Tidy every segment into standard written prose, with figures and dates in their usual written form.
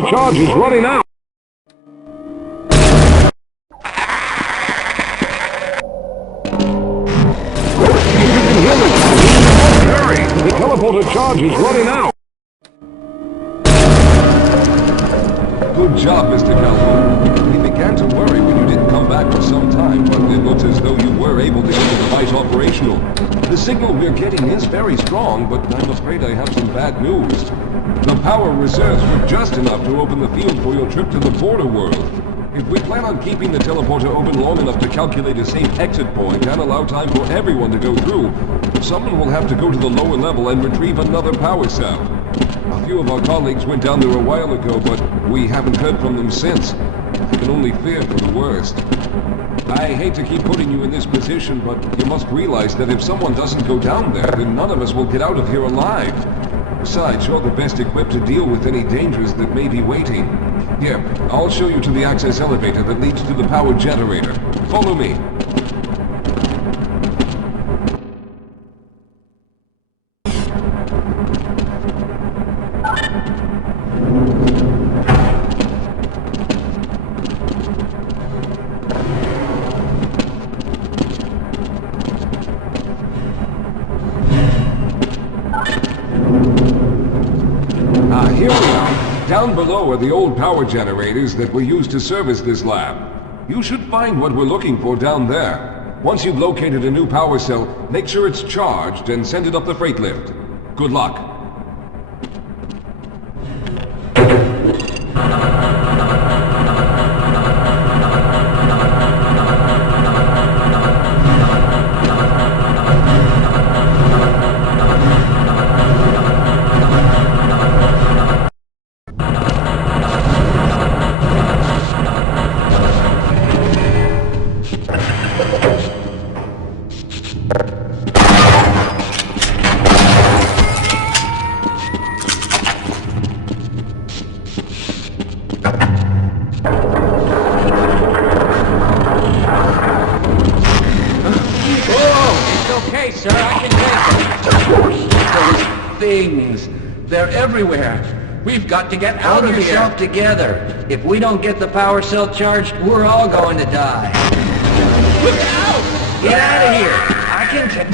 teleport charge is running out. The teleporter charge is running out. Good job, Mr. Calhoun. We began to worry when you didn't come back for some time, but it looks as though you were able to get the device operational. The signal we're getting is very strong, but I'm afraid I have some bad news. The power reserves were just enough to open the field for your trip to the border world. If we plan on keeping the teleporter open long enough to calculate a safe exit point and allow time for everyone to go through, someone will have to go to the lower level and retrieve another power cell. A few of our colleagues went down there a while ago, but we haven't heard from them since. I can only fear for the worst. I hate to keep putting you in this position, but you must realize that if someone doesn't go down there, then none of us will get out of here alive. Besides, you're the best equipped to deal with any dangers that may be waiting. Here, I'll show you to the access elevator that leads to the power generator. Follow me. Here we are. Down below are the old power generators that were used to service this lab. You should find what we're looking for down there. Once you've located a new power cell, make sure it's charged and send it up the freight lift. Good luck. Sir, I can take it. Those things, they're everywhere. We've got to get out of here. Hold yourself together. If we don't get the power cell charged, we're all going to die. Look out! Get out of here. I can take...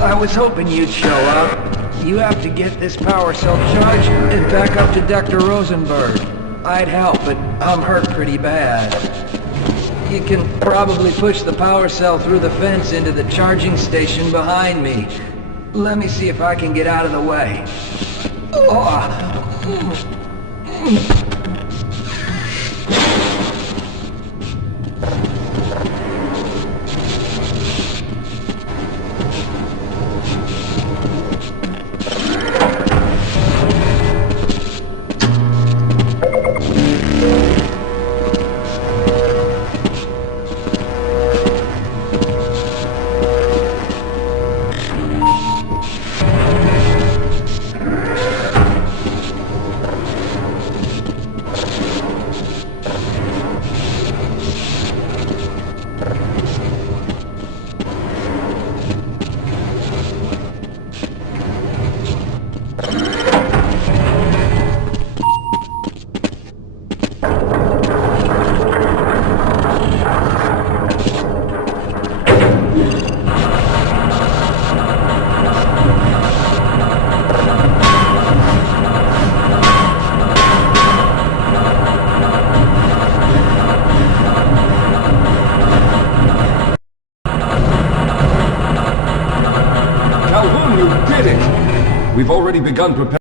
I was hoping you'd show up. You have to get this power cell charged and back up to Dr. Rosenberg. I'd help, but I'm hurt pretty bad. You can probably push the power cell through the fence into the charging station behind me. Let me see if I can get out of the way. Calhoun, you did it! We've already begun preparing.